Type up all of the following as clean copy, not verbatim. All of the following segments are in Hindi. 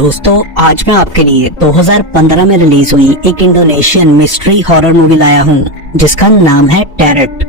दोस्तों, आज मैं आपके लिए 2015 में रिलीज हुई एक इंडोनेशियन मिस्ट्री हॉरर मूवी लाया हूँ जिसका नाम है टैरेट।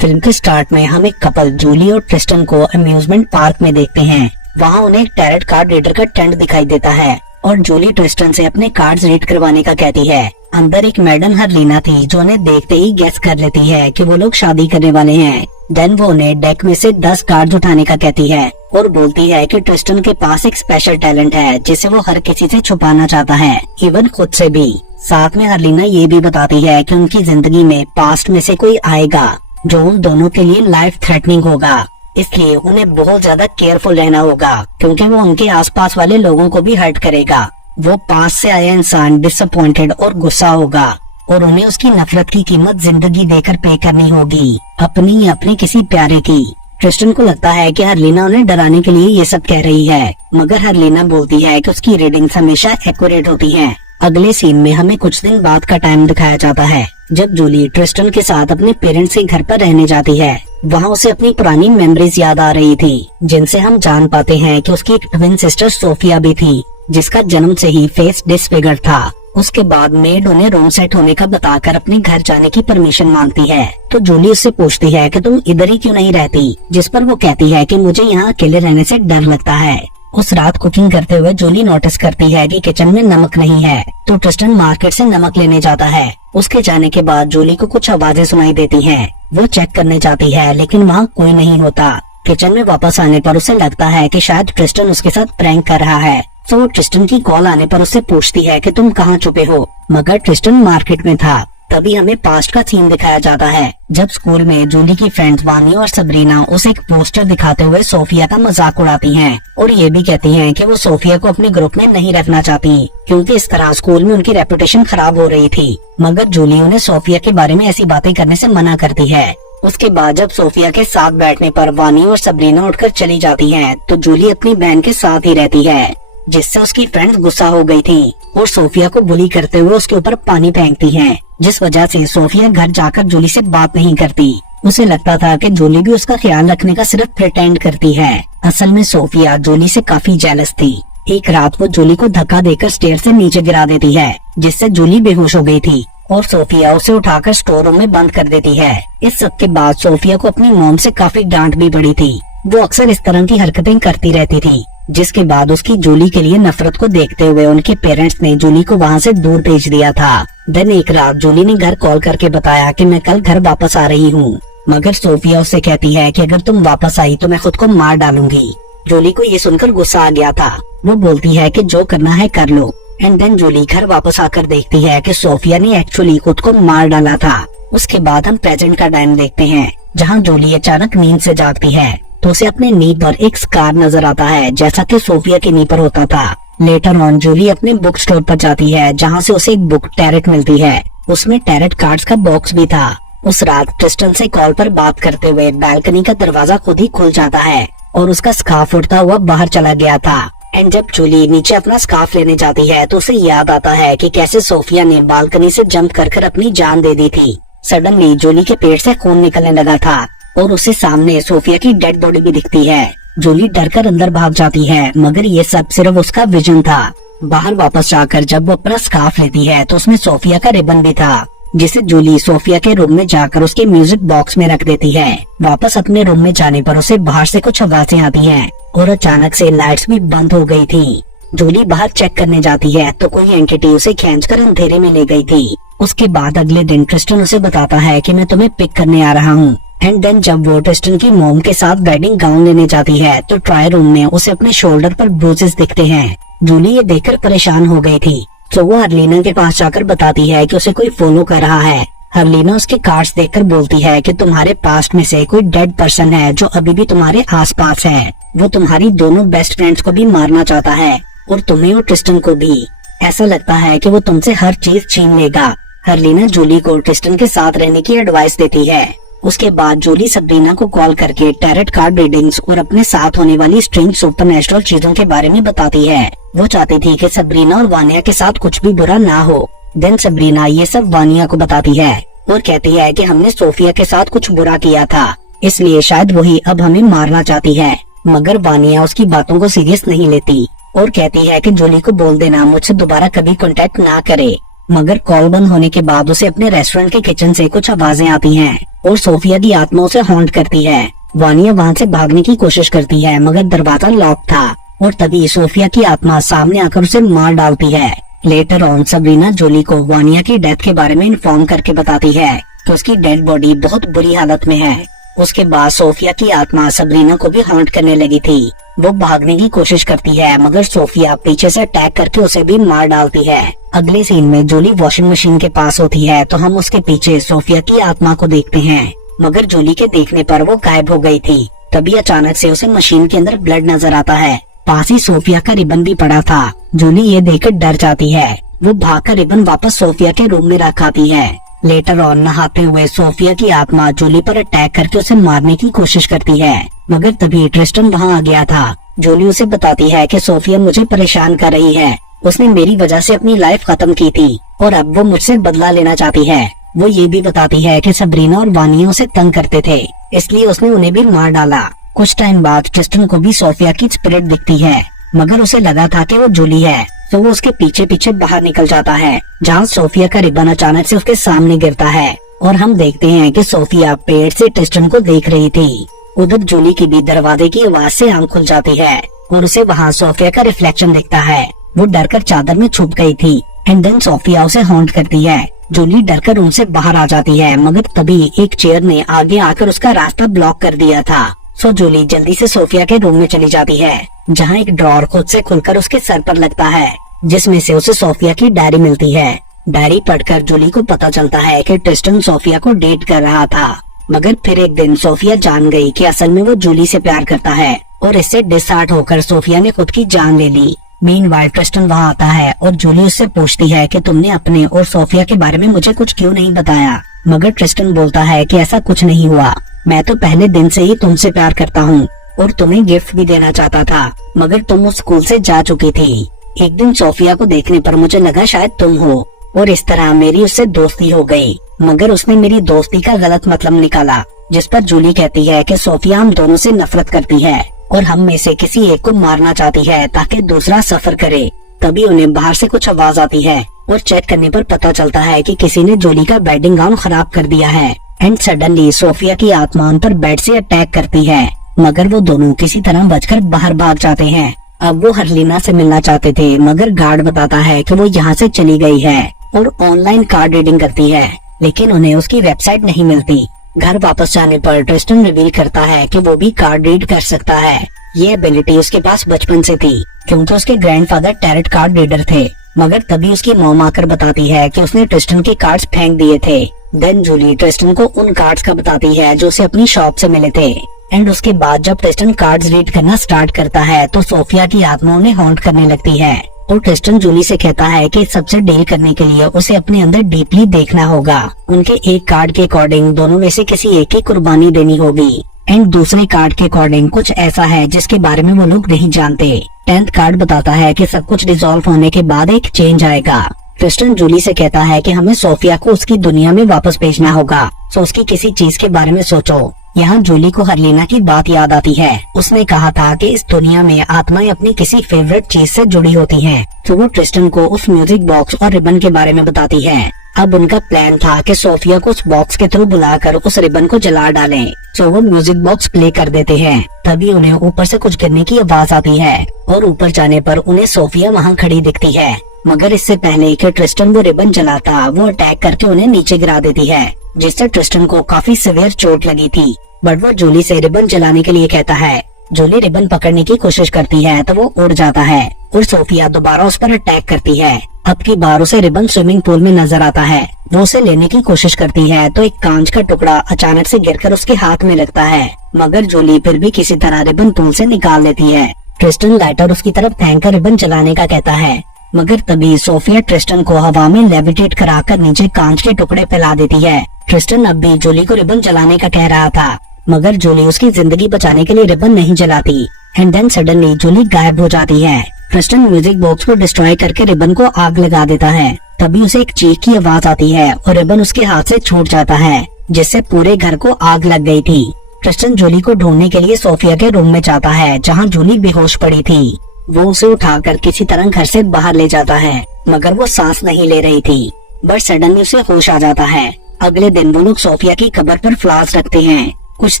फिल्म के स्टार्ट में हम एक कपल जूली और ट्रिस्टन को अम्यूजमेंट पार्क में देखते हैं। वहाँ उन्हें एक टैरेट कार्ड रीडर का टेंट दिखाई देता है और जूली ट्रिस्टन से अपने कार्ड्स रीड करवाने का कहती है। अंदर एक मैडम हरलीना थी जो उन्हें देखते ही गेस कर लेती है कि वो लोग शादी करने वाले हैं। देन वो उन्हें डेक में से 10 कार्ड्स उठाने का कहती है और बोलती है कि ट्रिस्टन के पास एक स्पेशल टैलेंट है जिसे वो हर किसी से छुपाना चाहता है, इवन खुद से भी। साथ में हरलीना ये भी बताती है कि उनकी जिंदगी में पास्ट में से कोई आएगा जो उन दोनों के लिए लाइफ थ्रेटनिंग होगा, इसलिए उन्हें बहुत ज्यादा केयरफुल रहना होगा क्योंकि वो उनके आसपास वाले लोगों को भी हर्ट करेगा। वो पास से आया इंसान डिसअपॉइंटेड और गुस्सा होगा और उन्हें उसकी नफरत की कीमत जिंदगी देकर पे करनी होगी, अपनी या अपने किसी प्यारे की। ट्रिस्टन को लगता है कि हरलीना उन्हें डराने के लिए ये सब कह रही है, मगर हरलीना बोलती है कि उसकी रीडिंग्स हमेशा एक्यूरेट होती हैं। अगले सीन में हमें कुछ दिन बाद का टाइम दिखाया जाता है जब जूली ट्रिस्टन के साथ अपने पेरेंट्स के घर पर रहने जाती है। वहाँ उसे अपनी पुरानी मेमोरीज याद आ रही थी जिनसे हम जान पाते हैं कि उसकी एक ट्विन सिस्टर सोफिया भी थी जिसका जन्म से ही फेस डिसफिगर था। उसके बाद मेड उन्हें रूम सेट होने का बताकर अपने घर जाने की परमिशन मांगती है तो जूली उससे पूछती है कि तुम इधर ही क्यों नहीं रहती, जिस पर वो कहती है कि मुझे यहाँ अकेले रहने से डर लगता है। उस रात कुकिंग करते हुए जूली नोटिस करती है कि किचन में नमक नहीं है तो ट्रिस्टन मार्केट से नमक लेने जाता है। उसके जाने के बाद जूली को कुछ आवाजें सुनाई देती हैं। वो चेक करने जाती है लेकिन वहाँ कोई नहीं होता। किचन में वापस आने पर उसे लगता है कि शायद ट्रिस्टन उसके साथ प्रैंक कर रहा है, तो वो ट्रिस्टन की कॉल आने पर उससे पूछती है कि तुम कहाँ छुपे हो, मगर ट्रिस्टन मार्केट में था। तभी हमें पास्ट का सीन दिखाया जाता है जब स्कूल में जूली की फ्रेंड्स वानी और सबरीना उसे एक पोस्टर दिखाते हुए सोफिया का मजाक उड़ाती हैं और ये भी कहती हैं कि वो सोफिया को अपने ग्रुप में नहीं रखना चाहती क्योंकि इस तरह स्कूल में उनकी रेपुटेशन खराब हो रही थी। मगर जूली उन्हें सोफिया के बारे में ऐसी बातें करने से मना करती है। उसके बाद जब सोफिया के साथ बैठने पर वानी और सबरीना उठकर चली जाती हैं, तो जूली अपनी बहन के साथ ही रहती है जिससे उसकी फ्रेंड्स गुस्सा हो गई थी और सोफिया को बुली करते हुए उसके ऊपर पानी फेंकती हैं, जिस वजह से सोफिया घर जाकर जूली से बात नहीं करती। उसे लगता था कि जूली भी उसका ख्याल रखने का सिर्फ प्रिटेंड करती है। असल में सोफिया जूली से काफी जेलस थी। एक रात वो जूली को धक्का देकर स्टेयर से नीचे गिरा देती है जिससे जूली बेहोश हो गई थी और सोफिया उसे उठाकर स्टोर रूम में बंद कर देती है। इस सब के बाद सोफिया को अपनी मॉम से काफी डांट भी पड़ी थी। वो अक्सर इस तरह की हरकतें करती रहती थी, जिसके बाद उसकी जूली के लिए नफरत को देखते हुए उनके पेरेंट्स ने जूली को वहाँ से दूर भेज दिया था। देन एक रात जूली ने घर कॉल करके बताया कि मैं कल घर वापस आ रही हूँ, मगर सोफिया उससे कहती है कि अगर तुम वापस आई तो मैं खुद को मार डालूंगी। जूली को ये सुनकर गुस्सा आ गया था। वो बोलती है कि जो करना है कर लो। एंड देन जूली घर वापस आकर देखती है कि सोफिया ने एक्चुअली खुद को मार डाला था। उसके बाद हम प्रेजेंट का टाइम देखते हैं जहाँ जूली अचानक नींद से जागती है तो उसे अपने नी पर एक स्कार नजर आता है जैसा कि सोफिया के नी पर होता था। लेटर ऑन जूली अपने बुक स्टोर पर जाती है जहाँ से उसे एक बुक टैरेट मिलती है। उसमें टैरेट कार्ड्स का बॉक्स भी था। उस रात ट्रिस्टन से कॉल पर बात करते हुए बैल्कनी का दरवाजा खुद ही खुल जाता है और उसका स्कार्फ उड़ता हुआ बाहर चला गया था। एंड जब जूली नीचे अपना स्कार्फ लेने जाती है तो उसे याद आता है कि कैसे सोफिया ने बालकनी से जंप कर अपनी जान दे दी थी। सडनली जूली के पेट से खून निकलने लगा था और उसे सामने सोफिया की डेड बॉडी भी दिखती है। जूली डर कर अंदर भाग जाती है, मगर ये सब सिर्फ उसका विजन था। बाहर वापस जाकर जब वो अपना स्कार्फ लेती है तो उसमें सोफिया का रिबन भी था जिसे जूली सोफिया के रूम में जाकर उसके म्यूजिक बॉक्स में रख देती है। वापस अपने रूम में जाने पर उसे बाहर से कुछ आवाजें आती हैं और अचानक से लाइट्स भी बंद हो गई थी। जूली बाहर चेक करने जाती है तो कोई एंटिटी उसे खींचकर अंधेरे में ले गई थी। उसके बाद अगले दिन ट्रिस्टन उसे बताता है कि मैं तुम्हें पिक करने आ रहा हूँ। एंड देन जब वो ट्रिस्टन की मॉम के साथ वेडिंग गाउन लेने जाती है तो ट्राई रूम में उसे अपने शोल्डर पर ब्रूजेस दिखते हैं। जूली ये देखकर परेशान हो गई थी तो वो हरलीना के पास जाकर बताती है कि उसे कोई फॉलो कर रहा है। हरलीना उसके कार्ड्स देखकर बोलती है कि तुम्हारे पास्ट में से कोई डेड पर्सन है जो अभी भी तुम्हारे आसपास है। वो तुम्हारी दोनों बेस्ट फ्रेंड्स को भी मारना चाहता है और तुम्हें और ट्रिस्टन को भी। ऐसा लगता है कि वो तुमसे हर चीज छीन लेगा। हरलीना जूली को ट्रिस्टन के साथ रहने की एडवाइस देती है। उसके बाद जूली सबरीना को कॉल करके टैरेट कार्ड रीडिंग्स और अपने साथ होने वाली स्ट्रेंज सुपरनैचुरल चीजों के बारे में बताती है। वो चाहती थी कि सबरीना और वानिया के साथ कुछ भी बुरा ना हो। देन सबरीना ये सब वानिया को बताती है और कहती है कि हमने सोफिया के साथ कुछ बुरा किया था, इसलिए शायद वही अब हमें मारना चाहती है। मगर वानिया उसकी बातों को सीरियस नहीं लेती और कहती है कि जूली को बोल देना मुझसे दोबारा कभी कांटेक्ट ना करे। मगर कॉल बंद होने के बाद उसे अपने रेस्टोरेंट के किचन से कुछ आवाजें आती हैं और सोफिया की आत्मा उसे हॉन्ट करती है। वानिया वहाँ से भागने की कोशिश करती है मगर दरवाजा लॉक था और तभी सोफिया की आत्मा सामने आकर उसे मार डालती है। लेटर ऑन सबरीना जूली को वानिया की डेथ के बारे में इन्फॉर्म करके बताती है कि उसकी डेड बॉडी बहुत बुरी हालत में है। उसके बाद सोफिया की आत्मा सबरीना को भी हॉन्ट करने लगी थी। वो भागने की कोशिश करती है मगर सोफिया पीछे से अटैक करके उसे भी मार डालती है। अगले सीन में जूली वॉशिंग मशीन के पास होती है तो हम उसके पीछे सोफिया की आत्मा को देखते हैं मगर जूली के देखने पर वो गायब हो गई थी। तभी अचानक से उसे मशीन के अंदर ब्लड नजर आता है। पास ही सोफिया का रिबन भी पड़ा था। जूली ये देखकर डर जाती है। वो भागकर रिबन वापस सोफिया के रूम में रख आती है। लेटर ऑन नहाते हुए सोफिया की आत्मा जूली पर अटैक करके उसे मारने की कोशिश करती है मगर तभी ट्रिस्टन वहाँ आ गया था। जूली उसे बताती है कि सोफिया मुझे परेशान कर रही है। उसने मेरी वजह से अपनी लाइफ खत्म की थी और अब वो मुझसे बदला लेना चाहती है। वो ये भी बताती है कि सबरीना और वानिया उसे तंग करते थे इसलिए उसने उन्हें भी मार डाला। कुछ टाइम बाद ट्रिस्टन को भी सोफिया की स्पिरिट दिखती है मगर उसे लगा था कि वो जूली है तो वो उसके पीछे पीछे बाहर निकल जाता है जहाँ सोफिया का रिबन अचानक से उसके सामने गिरता है और हम देखते हैं कि सोफिया पेड़ से ट्रिस्टन को देख रही थी। उधर जूली की भी दरवाजे की आवाज से आंख खुल जाती है और उसे वहाँ सोफिया का रिफ्लेक्शन दिखता है। वो डरकर चादर में छुप गई थी एंड देन सोफिया उसे हॉन्ट करती है। जूली डरकर रूम से बाहर आ जाती है मगर तभी एक चेयर ने आगे आकर उसका रास्ता ब्लॉक कर दिया था। सो जूली जल्दी से सोफिया के रूम में चली जाती है जहाँ एक ड्रॉर खुद से खुलकर उसके सर पर लगता है जिसमें से उसे सोफिया की डायरी मिलती है। डायरी पढ़कर जूली को पता चलता है कि ट्रिस्टन सोफिया को डेट कर रहा था मगर फिर एक दिन सोफिया जान गई कि असल में वो जूली से प्यार करता है और इससे डिसहार्ट होकर सोफिया ने खुद की जान ले ली। मीनवाइल ट्रिस्टन वहाँ आता है और जूली उससे पूछती है कि तुमने अपने और सोफिया के बारे में मुझे कुछ क्यों नहीं बताया। मगर ट्रिस्टन बोलता है कि ऐसा कुछ नहीं हुआ, मैं तो पहले दिन से ही तुमसे प्यार करता हूँ और तुम्हें गिफ्ट भी देना चाहता था मगर तुम उस स्कूल से जा चुकी थी। एक दिन सोफिया को देखने पर मुझे लगा शायद तुम हो और इस तरह मेरी उससे दोस्ती हो गई मगर उसने मेरी दोस्ती का गलत मतलब निकाला। जिस पर जूली कहती है कि सोफिया हम दोनों से नफरत करती है और हम में से किसी एक को मारना चाहती है ताकि दूसरा सफर करे। तभी उन्हें बाहर से कुछ आवाज आती है और चेक करने पर पता चलता है कि किसी ने जूली का वेडिंग गाउन खराब कर दिया है एंड सडनली सोफिया की आत्मा उन पर बेड से अटैक करती है मगर वो दोनों किसी तरह बचकर बाहर भाग जाते हैं। अब वो हरलीना से मिलना चाहते थे मगर गार्ड बताता है कि वो यहाँ से चली गई है और ऑनलाइन कार्ड रीडिंग करती है लेकिन उन्हें उसकी वेबसाइट नहीं मिलती। घर वापस जाने पर ट्रिस्टन रिवील करता है कि वो भी कार्ड रीड कर सकता है। ये एबिलिटी उसके पास बचपन से थी क्योंकि उसके ग्रैंडफादर टैरेट कार्ड रीडर थे। मगर तभी उसकी मॉम आकर बताती है कि उसने ट्रिस्टन के कार्ड्स फेंक दिए थे। देन जूली ट्रिस्टन को उन कार्ड्स का बताती है जो उसे अपनी शॉप से मिले थे एंड उसके बाद जब ट्रिस्टन कार्ड्स रीड करना स्टार्ट करता है तो सोफिया की आत्मा उन्हें हॉन्ट करने लगती है और ट्रिस्टन जूली से कहता है कि सबसे डील करने के लिए उसे अपने अंदर डीपली देखना होगा। उनके एक कार्ड के अकॉर्डिंग दोनों में से किसी एक की कुर्बानी देनी होगी एंड दूसरे कार्ड के अकॉर्डिंग कुछ ऐसा है जिसके बारे में वो लोग नहीं जानते। 10th कार्ड बताता है कि सब कुछ डिसॉल्व होने के बाद एक चेंज आएगा। ट्रिस्टन जूली से कहता है कि हमें सोफिया को उसकी दुनिया में वापस भेजना होगा, तो उसकी किसी चीज के बारे में सोचो। यहाँ जूली को हरलीना की बात याद आती है। उसने कहा था कि इस दुनिया में आत्माएं अपनी किसी फेवरेट चीज से जुड़ी होती हैं, तो वो ट्रिस्टन को उस म्यूजिक बॉक्स और रिबन के बारे में बताती है। अब उनका प्लान था कि सोफिया को उस बॉक्स के थ्रू बुलाकर उस रिबन को जला डालें। तो वो म्यूजिक बॉक्स प्ले कर देते हैं। तभी उन्हें ऊपर से कुछ गिरने की आवाज आती है और ऊपर जाने पर उन्हें सोफिया वहाँ खड़ी दिखती है। मगर इससे पहले कि ट्रिस्टन वो रिबन जलाता, वो अटैक करके उन्हें नीचे गिरा देती है, जिससे ट्रिस्टन को काफी सीवियर चोट लगी थी। बट वो जूली से रिबन जलाने के लिए कहता है। जूली रिबन पकड़ने की कोशिश करती है तो वो उड़ जाता है और सोफिया दोबारा उस पर अटैक करती है। अब की बार उसे रिबन स्विमिंग पूल में नजर आता है। वो उसे लेने की कोशिश करती है तो एक कांच का टुकड़ा अचानक से गिरकर उसके हाथ में लगता है, मगर जूली फिर भी किसी तरह रिबन पूल से निकाल लेती है। ट्रिस्टन लाइटर उसकी तरफ फेंक कर रिबन जलाने का कहता है, मगर तभी सोफिया ट्रिस्टन को हवा में लेविटेट कराकर नीचे कांच के टुकड़े फैला देती है। ट्रिस्टन अब भी जूली को रिबन जलाने का कह रहा था, मगर जूली उसकी जिंदगी बचाने के लिए रिबन नहीं जलाती। एंड देन सडनली जूली गायब हो जाती है। ट्रिस्टन म्यूजिक बॉक्स को डिस्ट्रॉय करके रिबन को आग लगा देता है। तभी उसे एक चीख की आवाज आती है और रिबन उसके हाथ से छूट जाता है, जिससे पूरे घर को आग लग गई थी। ट्रिस्टन जूली को ढूंढने के लिए सोफिया के रूम में जाता है, जहाँ जूली बेहोश पड़ी थी। वो उसे उठाकर किसी तरह घर से बाहर ले जाता है, मगर वो सांस नहीं ले रही थी। बट सडनली उसे होश आ जाता है। अगले दिन वो लोग सोफिया की कब्र पर फ्लावर्स रखते हैं। कुछ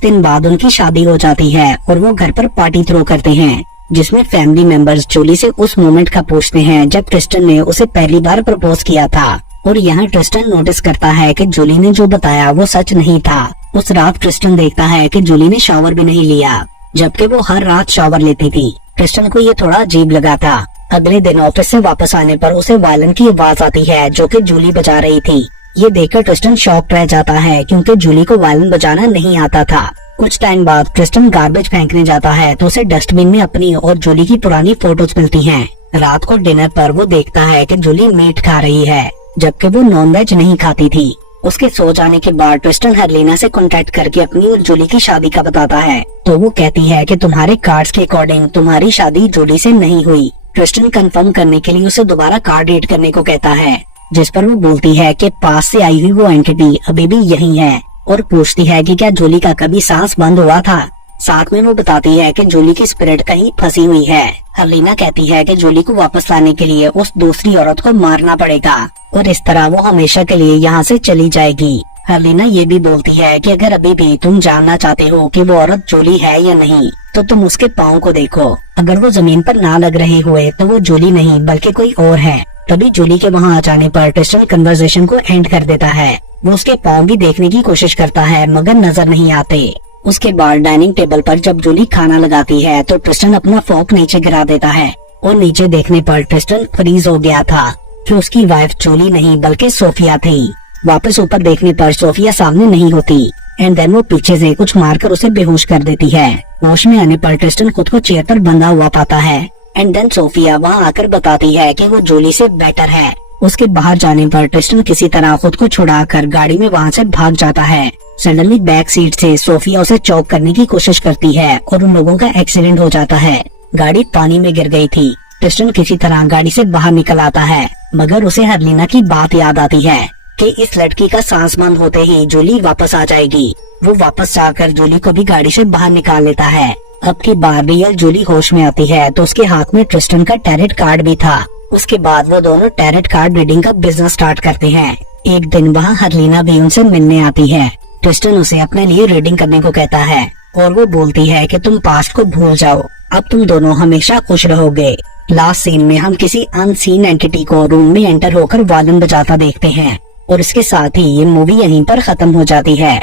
दिन बाद उनकी शादी हो जाती है और वो घर पर पार्टी थ्रो करते हैं, जिसमें फैमिली मेंबर्स जूली से उस मोमेंट का पूछते हैं जब ट्रिस्टन ने उसे पहली बार प्रपोज किया था। और यहाँ ट्रिस्टन नोटिस करता है कि जूली ने जो बताया वो सच नहीं था। उस रात ट्रिस्टन देखता है कि जूली ने शावर भी नहीं लिया, जबकि वो हर रात शावर लेती थी। ट्रिस्टन को ये थोड़ा अजीब लगा था। अगले दिन ऑफिस से वापस आने पर उसे वायलिन की आवाज आती है जो कि जूली बजा रही थी। ये देखकर ट्रिस्टन शॉक रह जाता है क्योंकि जूली को वायलिन बजाना नहीं आता था। कुछ टाइम बाद ट्रिस्टन गार्बेज फेंकने जाता है तो उसे डस्टबिन में अपनी और जूली की पुरानी फोटोज मिलती हैं। रात को डिनर पर वो देखता है कि जूली मीट खा रही है, जबकि वो नॉनवेज नहीं खाती थी। उसके सो जाने के बाद ट्रिस्टन हरलीना से कांटेक्ट करके अपनी और जूली की शादी का बताता है, तो वो कहती है कि तुम्हारे कार्ड्स के अकॉर्डिंग तुम्हारी शादी जूली से नहीं हुई। ट्रिस्टन कंफर्म करने के लिए उसे दोबारा कार्ड रीड करने को कहता है, जिस पर वो बोलती है कि पास से आई हुई वो एंटिटी अभी भी यही है, और पूछती है कि क्या जूली का कभी सांस बंद हुआ था। साथ में वो बताती है कि जूली की स्पिरिट कहीं फंसी हुई है। हरलीना कहती है कि जूली को वापस लाने के लिए उस दूसरी औरत को मारना पड़ेगा और इस तरह वो हमेशा के लिए यहाँ से चली जाएगी। हरलीना ये भी बोलती है कि अगर अभी भी तुम जानना चाहते हो कि वो औरत जूली है या नहीं, तो तुम उसके पाँव को देखो। अगर वो जमीन पर ना लग रहे हुए तो वो जूली नहीं बल्कि कोई और है। तभी जूली के वहाँ आ जाने पर ट्रिस्टन कन्वर्सेशन को एंड कर देता है। वो उसके पाँव भी देखने की कोशिश करता है मगर नजर नहीं आते। उसके बाद डाइनिंग टेबल पर जब जूली खाना लगाती है तो ट्रिस्टन अपना फोक नीचे गिरा देता है और नीचे देखने पर ट्रिस्टन फ्रीज हो गया था कि उसकी वाइफ जूली नहीं बल्कि सोफिया थी। वापस ऊपर देखने पर सोफिया सामने नहीं होती एंड देन वो पीछे से कुछ मारकर उसे बेहोश कर देती है। होश में आने पर ट्रिस्टन खुद को चेयर पर बंधा हुआ पाता है एंड देन सोफिया वहाँ आकर बताती है कि वो जूली से बेटर है। उसके बाहर जाने पर ट्रिस्टन किसी तरह खुद को छुड़ाकर गाड़ी में वहाँ से भाग जाता है। सडनली बैक सीट से सोफिया उसे चौक करने की कोशिश करती है और उन लोगों का एक्सीडेंट हो जाता है। गाड़ी पानी में गिर गई थी। ट्रिस्टन किसी तरह गाड़ी से बाहर निकल आता है, मगर उसे हरलीना की बात याद आती है कि इस लड़की का सांस बंद होते ही जूली वापस आ जाएगी। वो वापस जाकर जूली को भी गाड़ी से बाहर निकाल लेता है। अब की बार रियल जूली होश में आती है तो उसके हाथ में ट्रिस्टन का टैरेट कार्ड भी था। उसके बाद वो दोनों टैरेट कार्ड रीडिंग का बिजनेस स्टार्ट करते हैं। एक दिन वहाँ हरलीना भी उनसे मिलने आती है। ट्रिस्टन उसे अपने लिए रीडिंग करने को कहता है और वो बोलती है कि तुम पास्ट को भूल जाओ, अब तुम दोनों हमेशा खुश रहोगे। लास्ट सीन में हम किसी अनसीन एंटिटी को रूम में एंटर होकर वायलिन बजाता देखते हैं और इसके साथ ही ये मूवी यहीं पर खत्म हो जाती है।